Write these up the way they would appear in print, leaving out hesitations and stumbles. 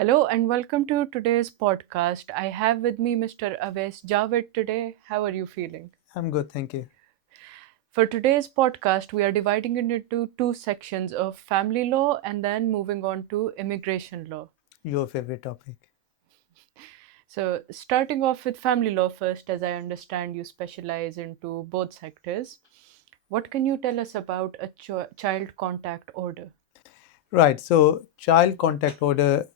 Hello and welcome to today's podcast. I have with me Mr. Aves Javed today. How are you feeling? I'm good, thank you. For today's podcast, we are dividing it into two sections of family law and then moving on to immigration law. Your favorite topic. So, starting off with family law first, as I understand you specialize into both sectors, what can you tell us about a child contact order? Right, so child contact order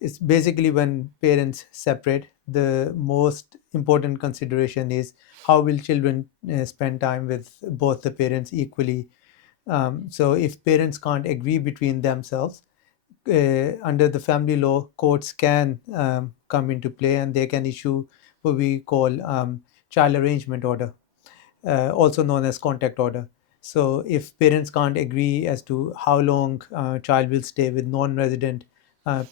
is basically when parents separate. The most important consideration is how will children spend time with both the parents equally. So if parents can't agree between themselves, under the family law, courts can come into play and they can issue what we call child arrangement order, also known as contact order. So if parents can't agree as to how long child will stay with non-resident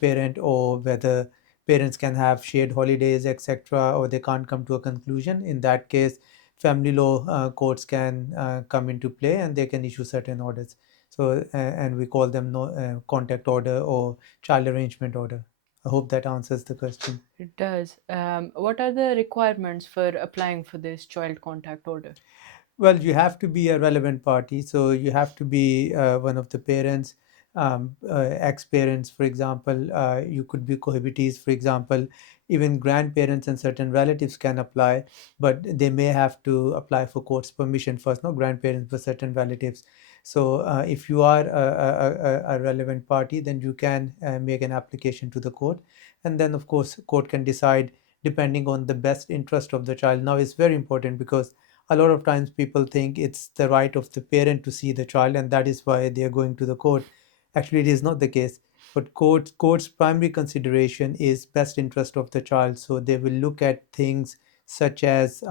parent, or whether parents can have shared holidays, etc., or they can't come to a conclusion, in that case, family law courts can come into play and they can issue certain orders. So and we call them no, contact order or child arrangement order. I hope that answers the question. It does. What are the requirements for applying for this child contact order? Well, you have to be a relevant party. So you have to be one of the parents, ex-parents, for example. You could be cohabitees, for example. Even grandparents and certain relatives can apply, but they may have to apply for court's permission first. No grandparents, but certain relatives. So if you are a relevant party, then you can make an application to the court, and then of course court can decide depending on the best interest of the child. Now it's very important because a lot of times people think it's the right of the parent to see the child and that is why they are going to the court. Actually it is not the case, but court's primary consideration is best interest of the child, so they will look at things such as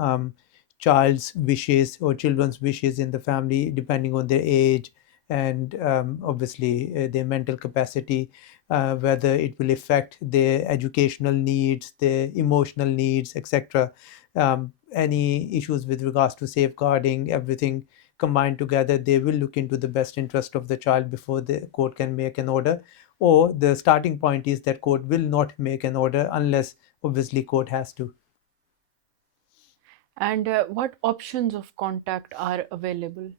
child's wishes or children's wishes in the family depending on their age, and obviously their mental capacity, whether it will affect their educational needs, their emotional needs, etc. Any issues with regards to safeguarding, everything combined together, they will look into the best interest of the child before the court can make an order. Or the starting point is that court will not make an order unless obviously court has to. And what options of contact are available?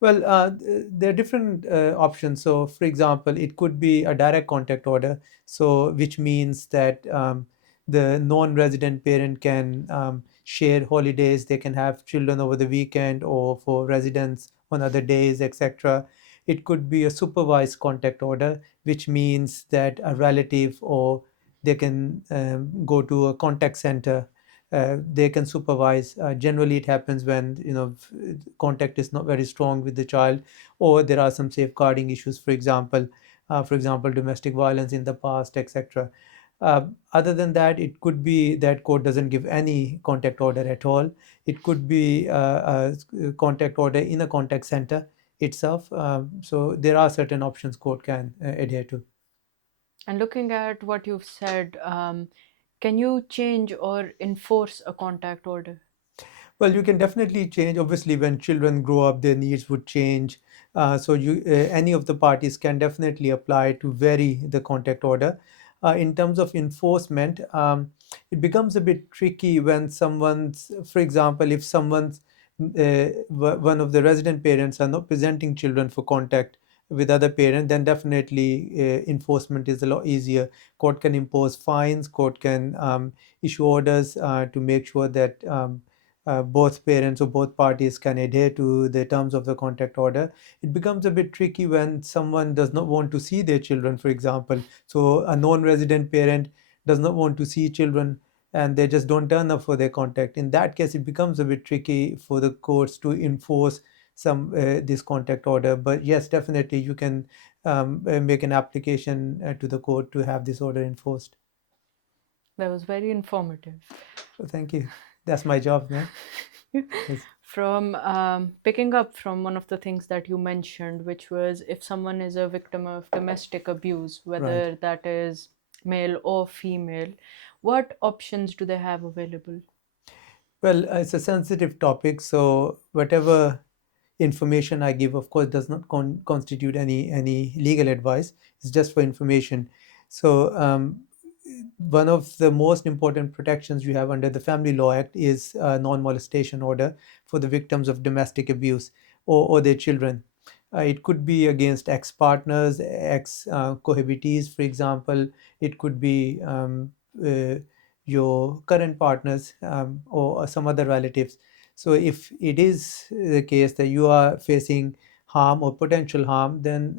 Well, there are different options. So, for example, it could be a direct contact order, so which means that the non-resident parent can share holidays. They can have children over the weekend or for residents on other days, etc. It could be a supervised contact order, which means that a relative or they can go to a contact center. They can supervise. Generally, it happens when contact is not very strong with the child, or there are some safeguarding issues. For example, domestic violence in the past, etc. Other than that, it could be that court doesn't give any contact order at all. It could be a contact order in a contact center itself. So there are certain options court can adhere to. And looking at what you've said, can you change or enforce a contact order? Well, you can definitely change. Obviously, when children grow up, their needs would change. So any of the parties can definitely apply to vary the contact order. In terms of enforcement, it becomes a bit tricky when someone's, for example, if one of the resident parents are not presenting children for contact with other parent, then definitely enforcement is a lot easier. Court can impose fines. Court can issue orders to make sure that both parents or both parties can adhere to the terms of the contact order. It becomes a bit tricky when someone does not want to see their children, for example. So, a non resident parent does not want to see children and they just don't turn up for their contact. In that case, it becomes a bit tricky for the courts to enforce this contact order. But yes, definitely you can make an application to the court to have this order enforced. That was very informative. So, thank you. That's my job, man. Yes. From picking up from one of the things that you mentioned, which was if someone is a victim of domestic abuse, Right. whether that is male or female, what options do they have available? Well, it's a sensitive topic, so whatever information I give, of course, does not constitute any legal advice. It's just for information. So, one of the most important protections you have under the Family Law Act is a non-molestation order for the victims of domestic abuse or their children. It could be against ex-partners, ex-cohabitees, for example. It could be uh, your current partners or some other relatives. So, if it is the case that you are facing harm or potential harm, then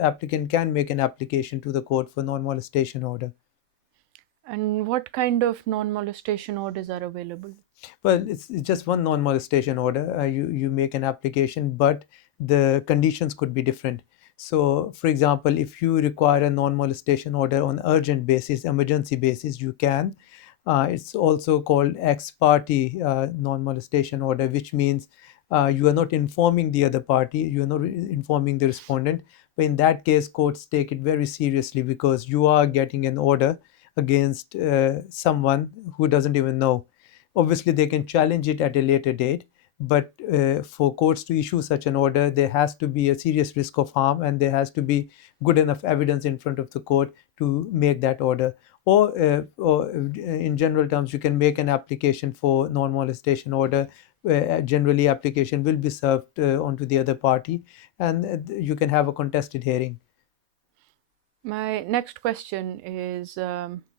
applicant can make an application to the court for non-molestation order. And what kind of non-molestation orders are available? Well, it's just one non-molestation order. You make an application, but the conditions could be different. So, for example, if you require a non-molestation order on urgent basis, emergency basis, you can. It's also called ex parte non-molestation order, which means you are not informing the other party, you are not informing the respondent. But in that case, courts take it very seriously because you are getting an order against someone who doesn't even know. Obviously, they can challenge it at a later date, but for courts to issue such an order, there has to be a serious risk of harm and there has to be good enough evidence in front of the court to make that order. Or in general terms, you can make an application for non-molestation order. Generally, application will be served onto the other party, and you can have a contested hearing. My next question is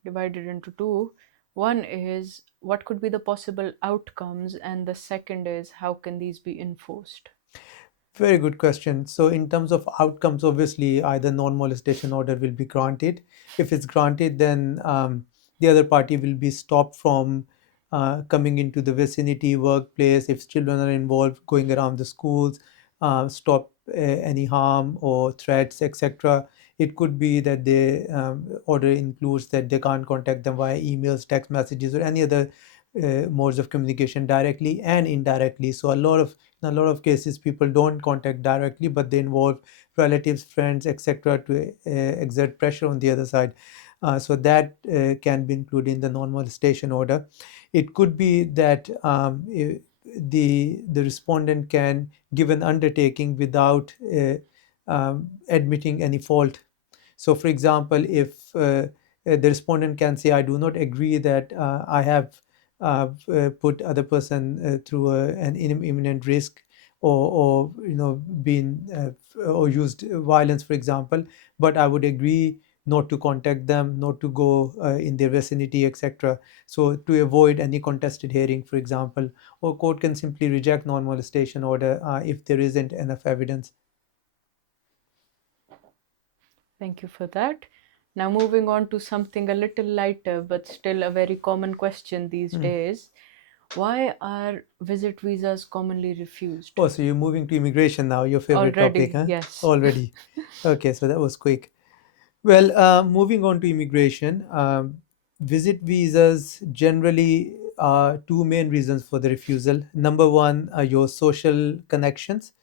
divided into two. One is what could be the possible outcomes, and the second is how can these be enforced? Very good question. So, in terms of outcomes, obviously, either non-molestation order will be granted. If it's granted, then the other party will be stopped from coming into the vicinity, workplace. If children are involved, going around the schools, stop any harm or threats, etc. It could be that the order includes that they can't contact them via emails, text messages, or any other modes of communication directly and indirectly. So, in a lot of cases, people don't contact directly, but they involve relatives, friends, etc., to exert pressure on the other side. So that can be included in the non-molestation order. It could be that the respondent can give an undertaking without admitting any fault. So, for example, if the respondent can say, "I do not agree that I have put other person through an imminent risk, or been or used violence, for example, but I would agree not to contact them, not to go in their vicinity, etc." So, to avoid any contested hearing, for example, or court can simply reject non-molestation order if there isn't enough evidence. Thank you for that. Now, moving on to something a little lighter but still a very common question these Hmm. days. Why are visit visas commonly refused? Oh, so you're moving to immigration now, your favorite topic, Already, huh? yes. Already. Okay, so that was quick. Well, moving on to immigration, visit visas generally are two main reasons for the refusal. Number one are your social connections,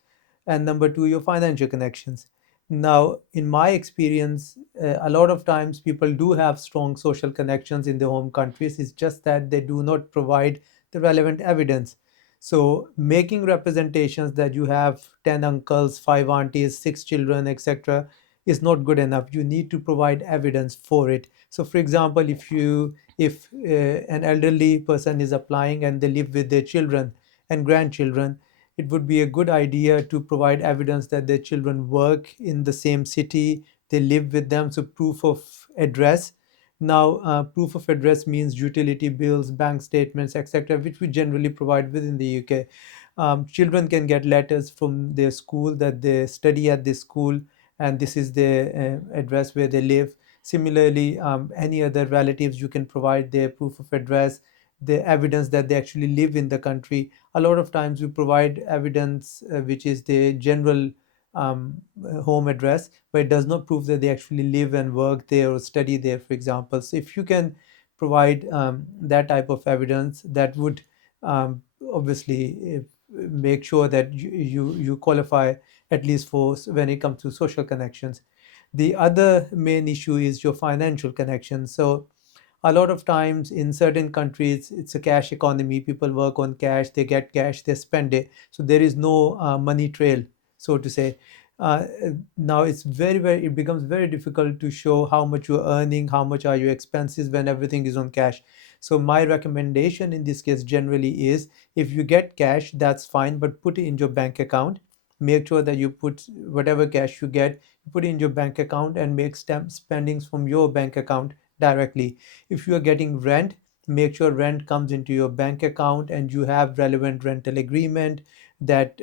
and number two, your financial connections. Now, in my experience, a lot of times people do have strong social connections in their home countries. It's just that they do not provide the relevant evidence. So, making representations that you have 10 uncles, 5 aunties, 6 children, etc., is not good enough. You need to provide evidence for it. So, for example, if an elderly person is applying and they live with their children and grandchildren, it would be a good idea to provide evidence that their children work in the same city, they live with them, so proof of address. Now, proof of address means utility bills, bank statements, etc., which we generally provide within the UK. Children can get letters from their school that they study at this school, and this is the address where they live. Similarly, any other relatives, you can provide their proof of address, the evidence that they actually live in the country. A lot of times we provide evidence which is the general home address, but it does not prove that they actually live and work there or study there, for example. So if you can provide that type of evidence, that would obviously make sure that you qualify, at least for when it comes to social connections. The other main issue is your financial connections. So a lot of times in certain countries, it's a cash economy. People work on cash, they get cash, they spend it. So there is no money trail, so to say. uh, now it becomes very difficult to show how much you're earning, how much are your expenses when everything is on cash. So my recommendation in this case generally is, if you get cash, that's fine, but put it in your bank account. Make sure that you put whatever cash you get, you put it in your bank account and make spendings from your bank account directly. If you are getting rent, make sure rent comes into your bank account and you have relevant rental agreement that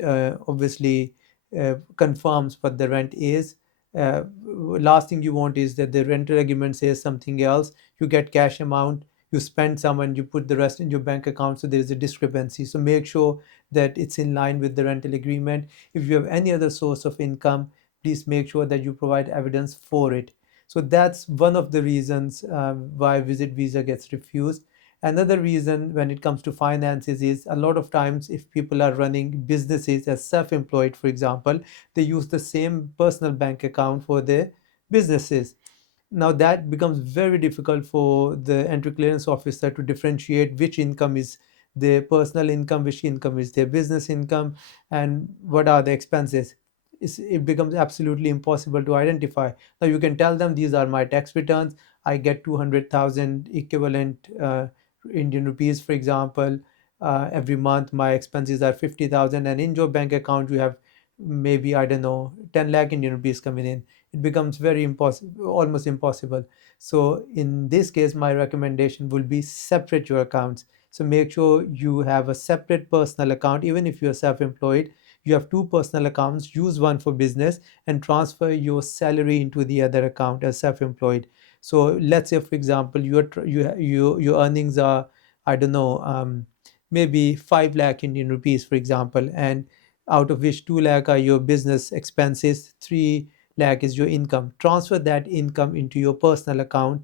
obviously confirms what the rent is. Last thing you want is that the rental agreement says something else. You get cash amount, you spend some, and you put the rest in your bank account. So there is a discrepancy. So make sure that it's in line with the rental agreement. If you have any other source of income, please make sure that you provide evidence for it. So that's one of the reasons why visit visa gets refused. Another reason when it comes to finances is, a lot of times if people are running businesses as self-employed, for example, they use the same personal bank account for their businesses. Now that becomes very difficult for the entry clearance officer to differentiate which income is their personal income, which income is their business income, and what are the expenses. It becomes absolutely impossible to identify. Now you can tell them these are my tax returns. I get 200,000 equivalent Indian rupees, for example. Every month my expenses are 50,000, and in your bank account you have maybe, I don't know, 10 lakh Indian rupees coming in. It becomes very impossible, almost impossible. So in this case, my recommendation will be separate your accounts. So make sure you have a separate personal account. Even if you're self-employed, you have two personal accounts. Use one for business and transfer your salary into the other account as self-employed. So let's say, for example, your earnings are, I don't know, maybe 5 lakh Indian rupees, for example, and out of which 2 lakh are your business expenses, 3 lakh is your income. Transfer that income into your personal account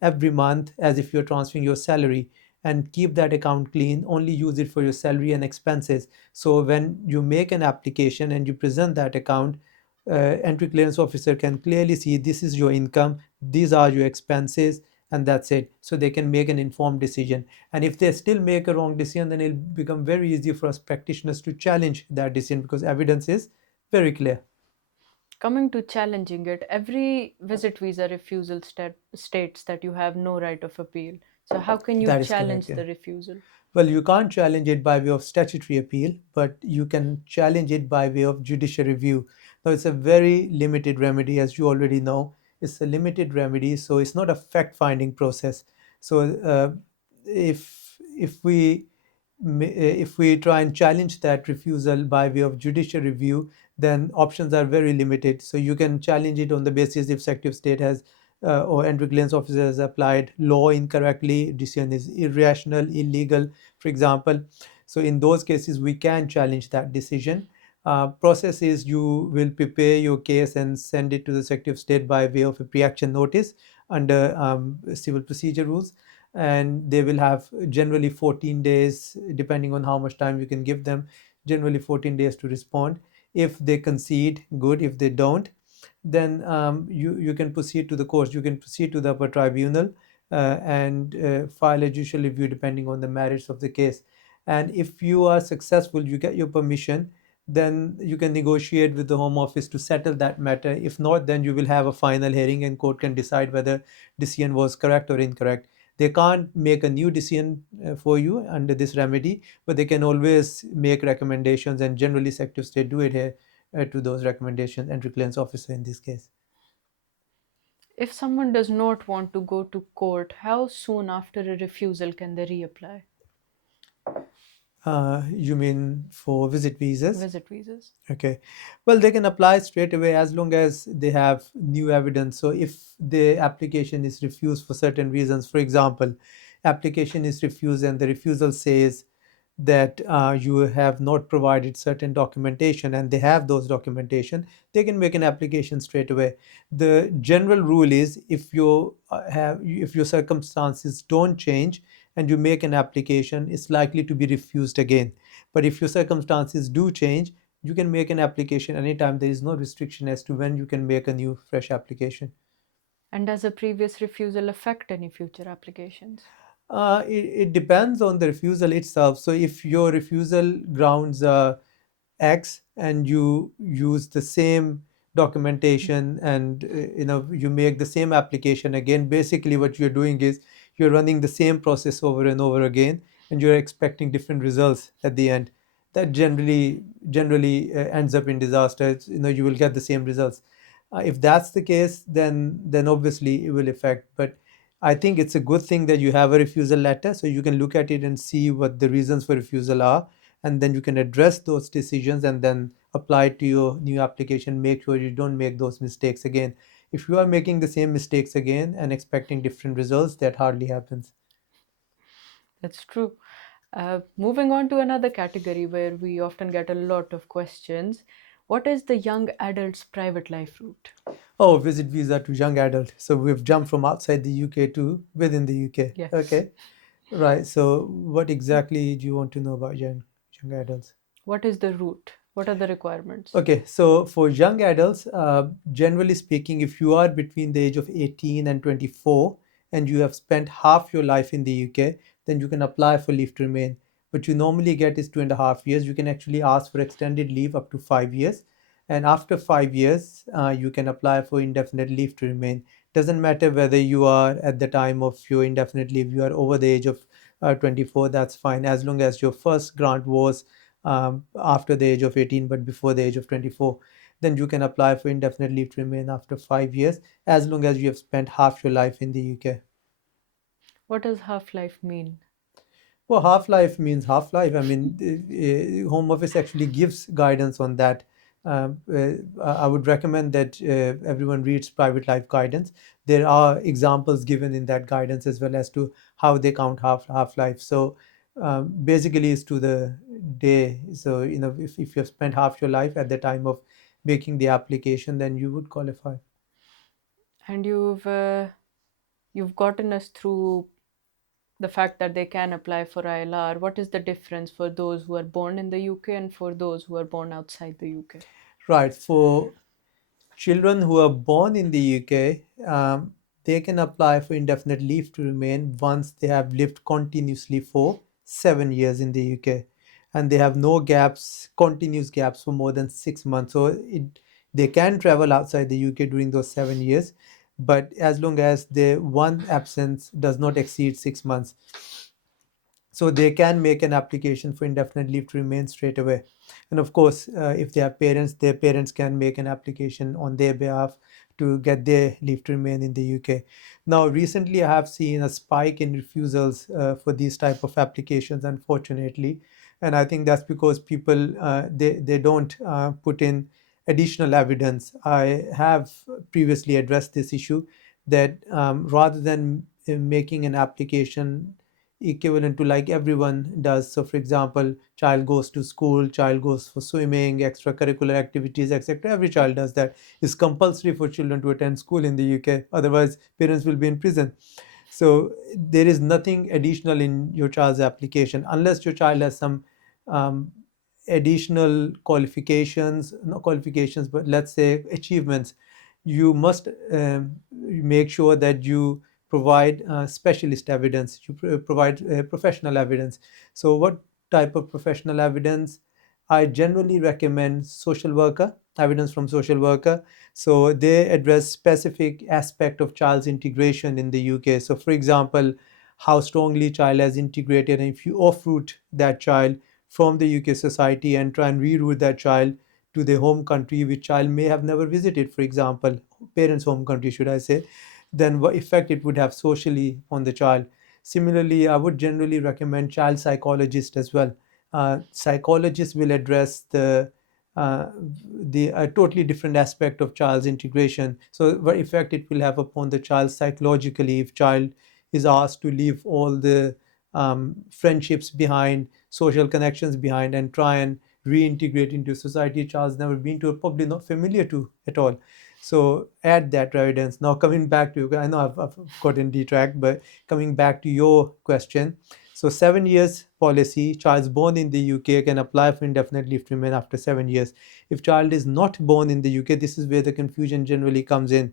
every month as if you're transferring your salary, and keep that account clean. Only use it for your salary and expenses. So when you make an application and you present that account, entry clearance officer can clearly see this is your income, these are your expenses, and that's it. So they can make an informed decision. And if they still make a wrong decision, then it'll become very easy for us practitioners to challenge that decision because evidence is very clear. Coming to challenging it, every visit visa refusal states that you have no right of appeal. So, how can you That is correct, challenge yeah. the refusal? Well, you can't challenge it by way of statutory appeal, but you can challenge it by way of judicial review. Now, it's a very limited remedy, as you already know. It's a limited remedy, so it's not a fact-finding process. So, if we try and challenge that refusal by way of judicial review, then options are very limited. So you can challenge it on the basis if Secretary of State has or entry clearance officer has applied law incorrectly, decision is irrational, illegal, for example. So in those cases, we can challenge that decision. Process is, you will prepare your case and send it to the Secretary of State by way of a pre-action notice under civil procedure rules, and they will have generally 14 days, depending on how much time you can give them, generally 14 days to respond. If they concede, good. If they don't, then you can proceed to the courts, you can proceed to the upper tribunal and file a judicial review depending on the merits of the case. And if you are successful, you get your permission, then you can negotiate with the Home Office to settle that matter. If not, then you will have a final hearing and court can decide whether decision was correct or incorrect. They can't make a new decision for you under this remedy, but they can always make recommendations, and generally Secretary of State do adhere to those recommendations, entry clearance officer in this case. If someone does not want to go to court, how soon after a refusal can they reapply You mean for visit visas? visit visas? Okay. Well, they can apply straight away as long as they have new evidence. So if the application is refused for certain reasons, for example, application is refused and the refusal says that you have not provided certain documentation and they have those documentation, they can make an application straight away. The general rule is, if your circumstances don't change and you make an application, it's likely to be refused again. But if your circumstances do change, you can make an application anytime. There is no restriction as to when you can make a new fresh application. And does a previous refusal affect any future applications? It depends on the refusal itself. So if your refusal grounds X and you use the same documentation, and you make the same application again. Basically what you're doing is you're running the same process over and over again, and you're expecting different results at the end. That generally ends up in disaster. You will get the same results. If that's the case, then obviously it will affect. But I think it's a good thing that you have a refusal letter, so you can look at it and see what the reasons for refusal are, and then you can address those decisions and then apply it to your new application. Make sure you don't make those mistakes again. If you are making the same mistakes again and expecting different results, that hardly happens. That's true. Moving on to another category where we often get a lot of questions. What is the young adult's private life route? Oh, visit visa to young adult. So we've jumped from outside the UK to within the UK. Yes. Okay, right. So what exactly do you want to know about young adults? What is the route? What are the requirements? Okay, so for young adults, generally speaking, if you are between the age of 18 and 24 and you have spent half your life in the UK, then you can apply for leave to remain. What you normally get is 2.5 years. You can actually ask for extended leave up to 5 years. And after 5 years, you can apply for indefinite leave to remain. Doesn't matter whether you are at the time of your indefinite leave, you are over the age of 24, that's fine, as long as your first grant was after the age of 18 but before the age of 24. Then you can apply for indefinite leave to remain after 5 years, as long as you have spent half your life in the UK. What does half life mean? Well, half life means half life. I mean, Home Office actually gives guidance on that. I would recommend that everyone reads private life guidance. There are examples given in that guidance as well as to how they count half life. So basically, it's to the day. So if you have spent half your life at the time of making the application, then you would qualify. And you've gotten us through the fact that they can apply for ILR. What is the difference for those who are born in the UK and for those who are born outside the UK? Right. For children who are born in the UK, they can apply for indefinite leave to remain once they have lived continuously for 7 years in the UK, and they have no gaps, continuous gaps for more than 6 months. So they can travel outside the UK during those 7 years, but as long as the one absence does not exceed 6 months, so they can make an application for indefinite leave to remain straight away. And of course, if they have parents, their parents can make an application on their behalf to get their leave to remain in the UK. Now recently I have seen a spike in refusals for these type of applications, unfortunately, and I think that's because people they don't put in additional evidence. I have previously addressed this issue, that rather than making an application equivalent to like everyone does. So, for example, child goes to school, child goes for swimming, extracurricular activities, etc. Every child does that. It's compulsory for children to attend school in the UK. Otherwise, parents will be in prison. So, there is nothing additional in your child's application unless your child has some um, additional qualifications, not qualifications, but let's say achievements. You must make sure that you provide specialist evidence, you provide professional evidence. So what type of professional evidence? I generally recommend social worker, evidence from social worker. So they address specific aspect of child's integration in the UK. So for example, how strongly child has integrated, and if you uproot that child from the UK society and try and reroute that child to their home country, which child may have never visited, for example, parents' home country, should I say, then what effect it would have socially on the child. Similarly, I would generally recommend child psychologist as well. Psychologists will address uh, the totally different aspect of child's integration. So, what effect it will have upon the child psychologically if child is asked to leave all the friendships behind, social connections behind, and try and reintegrate into society. Child's never been to, or probably not familiar to at all. So add that evidence. Now coming back to, I know I've gotten detract, but coming back to your question. So 7 years policy, child's born in the UK can apply for indefinite leave to remain after 7 years. If child is not born in the UK, this is where the confusion generally comes in.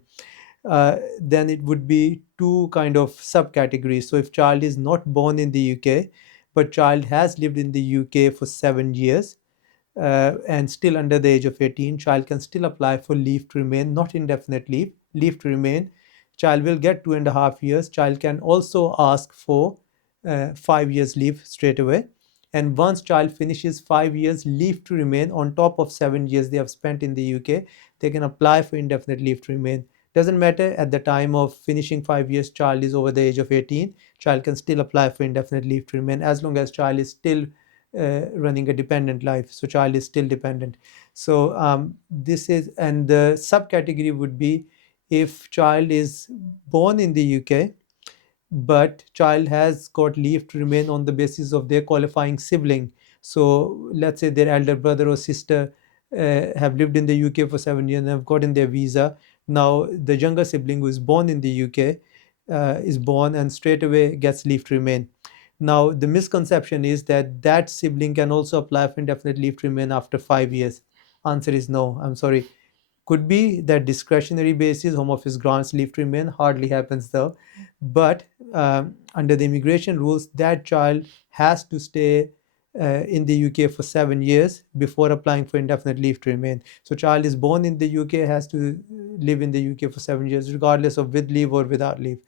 Then it would be two kind of subcategories. So if child is not born in the UK, but child has lived in the UK for 7 years, and still under the age of 18, child can still apply for leave to remain, not indefinite leave to remain. Child will get 2.5 years. Child can also ask for 5 years leave straight away. And once child finishes 5 years leave to remain on top of 7 years they have spent in the UK, they can apply for indefinite leave to remain. Doesn't matter at the time of finishing 5 years, child is over the age of 18. Child can still apply for indefinite leave to remain as long as child is still running a dependent life. So child is still dependent. So this is, and the subcategory would be if child is born in the UK but child has got leave to remain on the basis of their qualifying sibling. So let's say their elder brother or sister have lived in the UK for 7 years and have gotten their visa. Now the younger sibling who is born in the UK is born and straight away gets leave to remain. Now the misconception is that that sibling can also apply for indefinite leave to remain after 5 years. Answer is no. I'm sorry. Could be that discretionary basis home office grants leave to remain, hardly happens though. But under the immigration rules, that child has to stay in the UK for 7 years before applying for indefinite leave to remain. So child is born in the UK, has to live in the UK for 7 years regardless of with leave or without leave.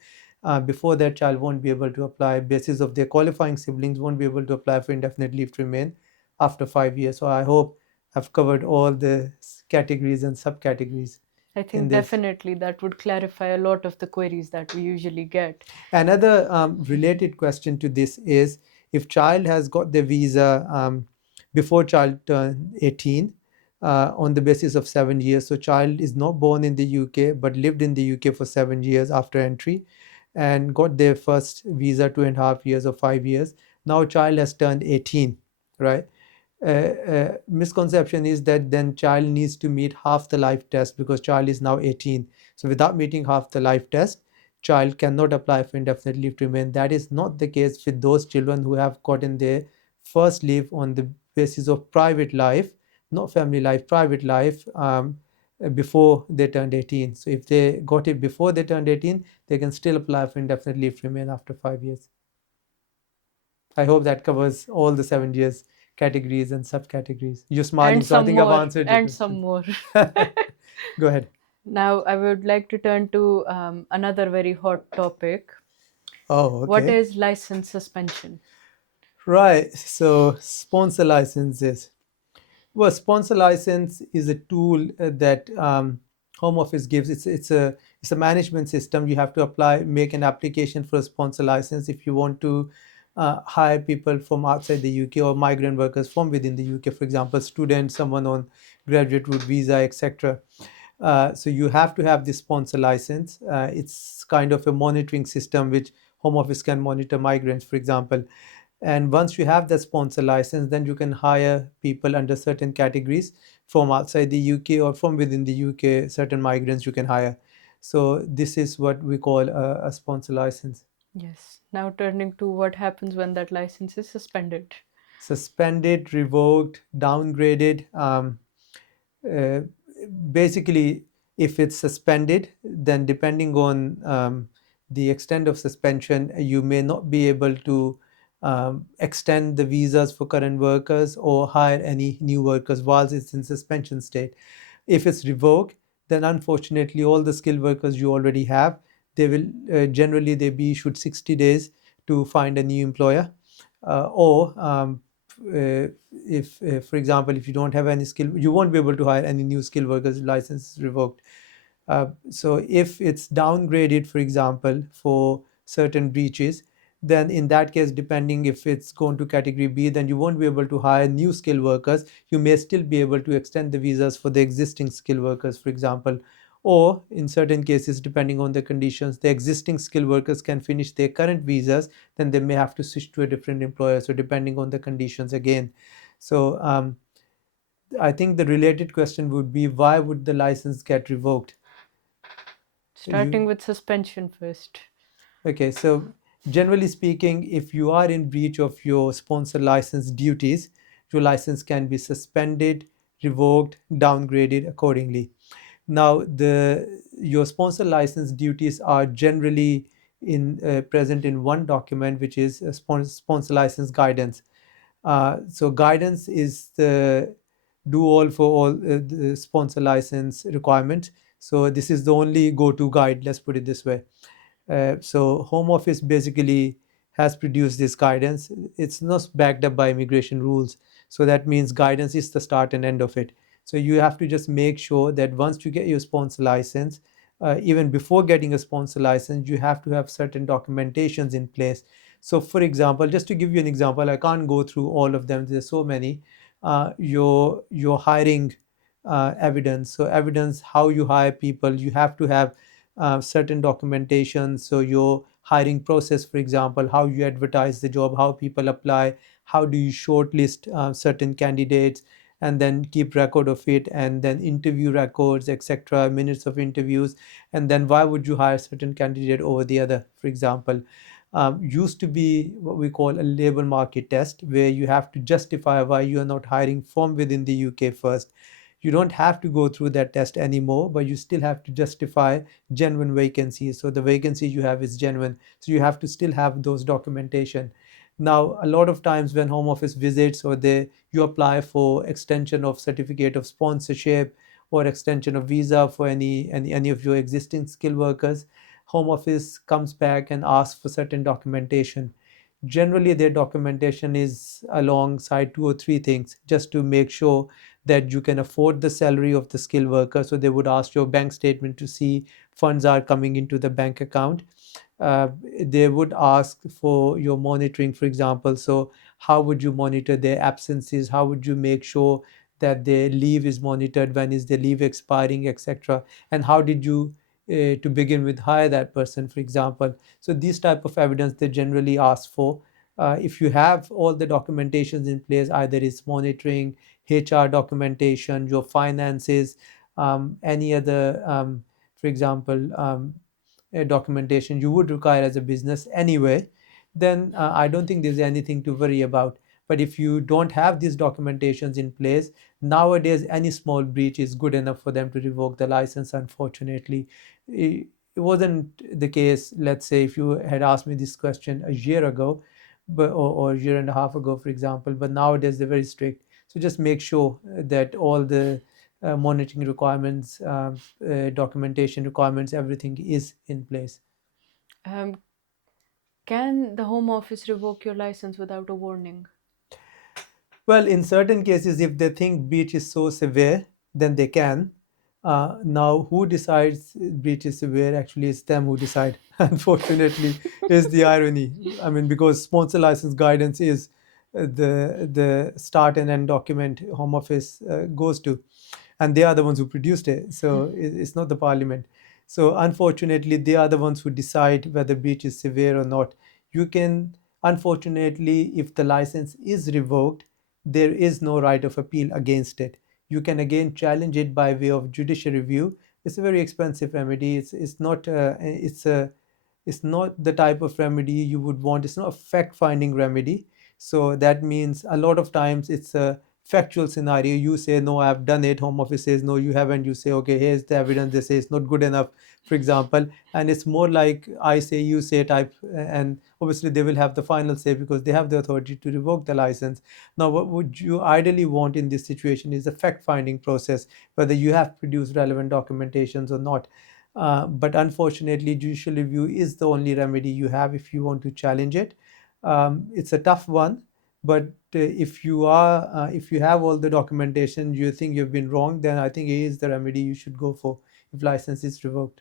Before that, child won't be able to apply basis of their qualifying siblings, won't be able to apply for indefinite leave to remain after 5 years. So I hope I've covered all the categories and subcategories I in think this. definitely that would clarify a lot of the queries that we usually get. Another related question to this is if child has got the visa before child turn 18 on the basis of 7 years. So child is not born in the UK but lived in the UK for 7 years after entry and got their first visa 2.5 years or 5 years. Now child has turned 18, right? Misconception is that then child needs to meet half the life test because child is now 18. So without meeting half the life test, child cannot apply for indefinite leave to remain. That is not the case with those children who have gotten their first leave on the basis of private life, not family life, private life, before they turned 18. So if they got it before they turned 18, they can still apply for indefinite leave to remain after 5 years. I hope that covers all the 7 years categories and subcategories. You're smiling, And so I some think I've more, answered your and some question. more. Go ahead. Now, I would like to turn to another very hot topic. Oh, What okay. is license suspension? Right. So, sponsor licenses. Well, sponsor license is a tool that Home Office gives. It's a management system. You have to apply, make an application for a sponsor license if you want to hire people from outside the UK or migrant workers from within the UK. For example, students, someone on graduate route visa, etc. So you have to have this sponsor license. It's kind of a monitoring system which Home Office can monitor migrants, for example. And once you have the sponsor license, then you can hire people under certain categories from outside the UK or from within the UK, certain migrants you can hire. So this is what we call a sponsor license. Yes. Now, turning to what happens when that license is suspended. Suspended, revoked, downgraded. Uh, Basically, if it's suspended, then depending on the extent of suspension, you may not be able to extend the visas for current workers or hire any new workers whilst it's in suspension state. If it's revoked, then unfortunately all the skilled workers you already have, they will generally they be issued 60 days to find a new employer. Or if for example, if you don't have any skill, you won't be able to hire any new skilled workers, license is revoked. So if it's downgraded, for example, for certain breaches, then in that case, depending if it's going to category B, then you won't be able to hire new skilled workers. You may still be able to extend the visas for the existing skilled workers, for example. Or in certain cases, depending on the conditions, the existing skilled workers can finish their current visas, then they may have to switch to a different employer. So depending on the conditions again. So I think the related question would be why would the license get revoked? Starting You with suspension first. Okay, so generally speaking, if you are in breach of your sponsor license duties, your license can be suspended, revoked, downgraded accordingly. Now, the your sponsor license duties are generally in present in one document, which is a sponsor license guidance. So guidance is the do all for all the sponsor license requirements. So this is the only go-to guide, let's put it this way. So Home Office basically has produced this guidance. It's not backed up by immigration rules. So that means guidance is the start and end of it. So you have to just make sure that once you get your sponsor license, even before getting a sponsor license, you have to have certain documentations in place. So, for example, just to give you an example, I can't go through all of them. There's so many. Your hiring evidence. So evidence how you hire people. You have to have certain documentation. So your hiring process, for example, how you advertise the job, how people apply, how do you shortlist certain candidates, and then keep record of it, and then interview records, etc., minutes of interviews, and then why would you hire certain candidate over the other, for example. Used to be what we call a labor market test, where you have to justify why you are not hiring from within the UK first. You don't have to go through that test anymore, but you still have to justify genuine vacancies. So the vacancy you have is genuine. So you have to still have those documentation. Now, a lot of times when Home Office visits, or they you apply for extension of certificate of sponsorship or extension of visa for any of your existing skilled workers, Home Office comes back and asks for certain documentation. Generally, their documentation is alongside two or three things, just to make sure that you can afford the salary of the skilled worker. So they would ask your bank statement to see funds are coming into the bank account. uh, they would ask for your monitoring, for example. So how would you monitor their absences? How would you make sure that their leave is monitored? When is their leave expiring, etc.? And how did you to begin with hire that person, for example? So these type of evidence they generally ask for. If you have all the documentations in place, either it's monitoring, HR documentation, your finances, any other for example, documentation you would require as a business anyway, then I don't think there's anything to worry about. But if you don't have these documentations in place, nowadays any small breach is good enough for them to revoke the license, unfortunately. It wasn't the case, let's say, if you had asked me this question a year ago, or a year and a half ago, for example. But nowadays they're very strict. So just make sure that all the monitoring requirements, documentation requirements, everything is in place. Um, can the Home Office revoke your license without a warning? Well, in certain cases, if they think breach is so severe, then they can. Now, who decides breach is severe? Actually, it's them who decide. Unfortunately, is the irony. I mean, because sponsor license guidance is the start and end document Home Office goes to, and they are the ones who produced it. So it's not the Parliament. So unfortunately, they are the ones who decide whether breach is severe or not. You can, unfortunately, if the license is revoked, there is no right of appeal against it. You can again challenge it by way of judicial review. It's a very expensive remedy. It's not the type of remedy you would want. It's not a fact-finding remedy. So that means a lot of times it's a factual scenario. You say, no, I've done it. Home Office says, no, you haven't. You say, okay, here's the evidence. They say it's not good enough, for example. And it's more like I say, you say type. And obviously they will have the final say because they have the authority to revoke the license. Now, what would you ideally want in this situation is a fact-finding process, whether you have produced relevant documentations or not. But unfortunately, judicial review is the only remedy you have if you want to challenge it. It's a tough one, but if you have all the documentation, you think you've been wrong, then I think it is the remedy you should go for if license is revoked.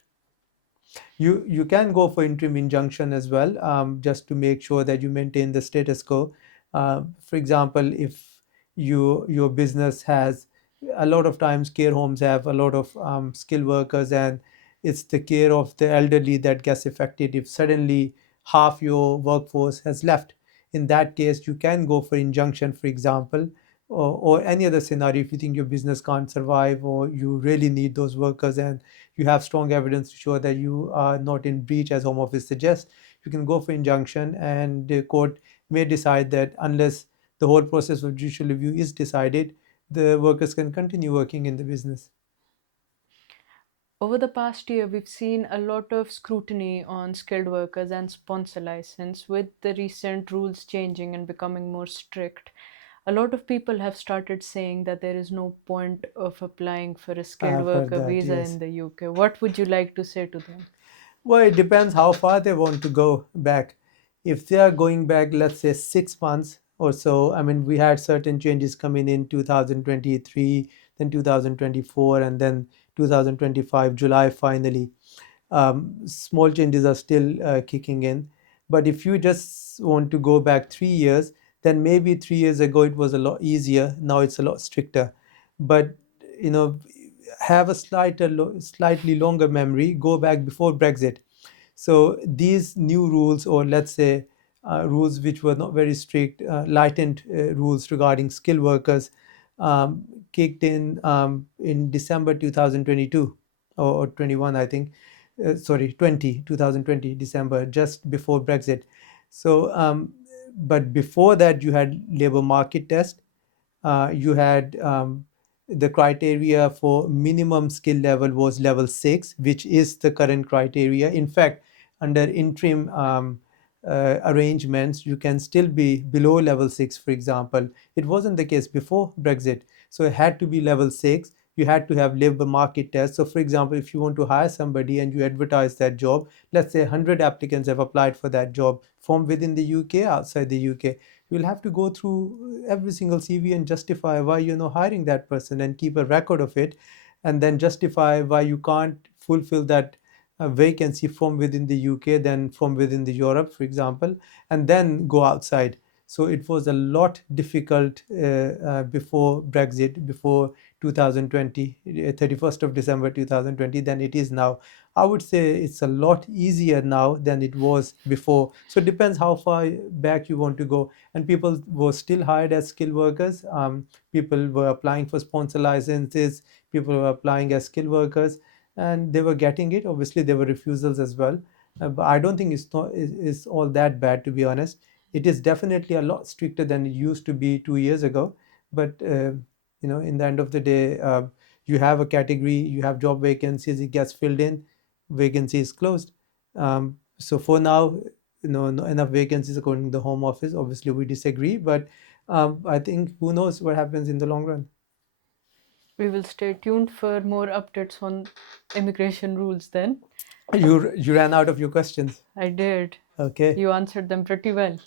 You can go for interim injunction as well, just to make sure that you maintain the status quo. For example, if your business has a lot of times care homes have a lot of skilled workers, and it's the care of the elderly that gets affected if suddenly half your workforce has left. In that case, you can go for injunction, for example, or any other scenario if you think your business can't survive or you really need those workers and you have strong evidence to show that you are not in breach as Home Office suggests, you can go for injunction, and the court may decide that unless the whole process of judicial review is decided, the workers can continue working in the business. Over the past year, we've seen a lot of scrutiny on skilled workers and sponsor license with the recent rules changing and becoming more strict. a lot of people have started saying that there is no point of applying for a skilled I've heard worker that, visa yes. in the UK. What would you like to say to them? Well, it depends how far they want to go back. If they are going back, let's say 6 months or so, I mean, we had certain changes coming in 2023, then 2024, and then 2025, July finally. Small changes are still kicking in. But if you just want to go back 3 years, then maybe 3 years ago it was a lot easier. Now it's a lot stricter. But you know, have a slightly longer memory. Go back before Brexit. So these new rules, or let's say rules which were not very strict, lightened rules regarding skilled workers, um, kicked in December 2022 or 21, I think. Sorry, 2020 December, just before Brexit. So, but before that, you had labor market test. You had the criteria for minimum skill level was level 6, which is the current criteria. In fact, under interim arrangements, you can still be below level 6, for example. It wasn't the case before Brexit. So it had to be level 6. You had to have labor market test. So, for example, if you want to hire somebody and you advertise that job, let's say 100 applicants have applied for that job from within the UK, outside the UK, you'll have to go through every single CV and justify why you're not hiring that person and keep a record of it, and then justify why you can't fulfill that vacancy from within the UK than from within the Europe, for example, and then go outside. So it was a lot difficult before Brexit, before 2020, 31st of December 2020, than it is now. I would say it's a lot easier now than it was before. So it depends how far back you want to go. And people were still hired as skilled workers. People were applying for sponsor licenses. People were applying as skilled workers, and they were getting it. Obviously, there were refusals as well. But I don't think it's all that bad, to be honest. It is definitely a lot stricter than it used to be 2 years ago. But in the end of the day, you have a category, you have job vacancies, it gets filled in, vacancy is closed. So for now, not enough vacancies according to the Home Office. Obviously, we disagree, but I think who knows what happens in the long run. We will stay tuned for more updates on immigration rules then. You ran out of your questions. I did. Okay. You answered them pretty well.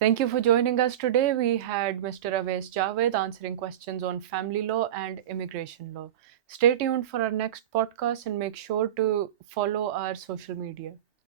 Thank you for joining us today. We had Mr. Awais Javed answering questions on family law and immigration law. Stay tuned for our next podcast and make sure to follow our social media.